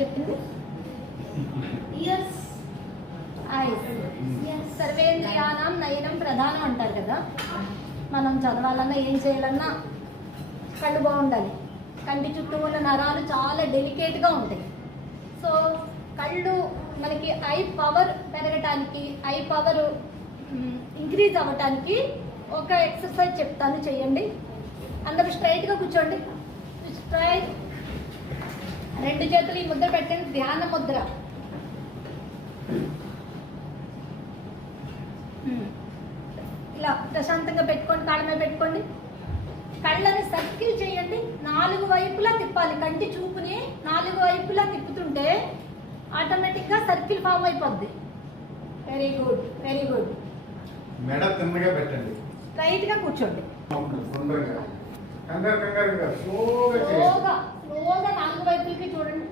చెప్పింది? Years, ice. సర్వేంద్రియానాం నయనం ప్రధానం అంటారు కదా. మనం చదవాలన్నా ఏం చేయాలన్నా కళ్ళు బాగుండాలి. కంటి చుట్టూ ఉన్న నరాలు చాలా డెలికేట్గా ఉంటాయి. సో కళ్ళు మనకి ఐ పవర్ పెరగటానికి, ఐ పవర్ ఇంక్రీజ్ అవ్వటానికి ఒక ఎక్సర్సైజ్ చెప్తాను, చేయండి. అందరూ స్ట్రైట్గా కూర్చోండి. స్ట్రైట్. రెండు చేతులు ఈ ముద్ర పెట్టండి, ధ్యాన ముద్ర. ఇలా ప్రశాంతంగా పెట్టుకోండి, కాళ్ళ మీద పెట్టుకోండి. కళ్ళని సర్కిల్ చేయండి, 4 వైపులా తిప్పాలి. కంటి చూపుని 4 వైపులా తిప్పుతుంటే ఆటోమేటిక్గా సర్కిల్ ఫామ్ అయిపోద్ది. Very good, very good. మెడ తిన్నగా పెట్టండి, స్ట్రైట్గా కూర్చోండి. స్లోగా 4 వైపులకి చూడండి.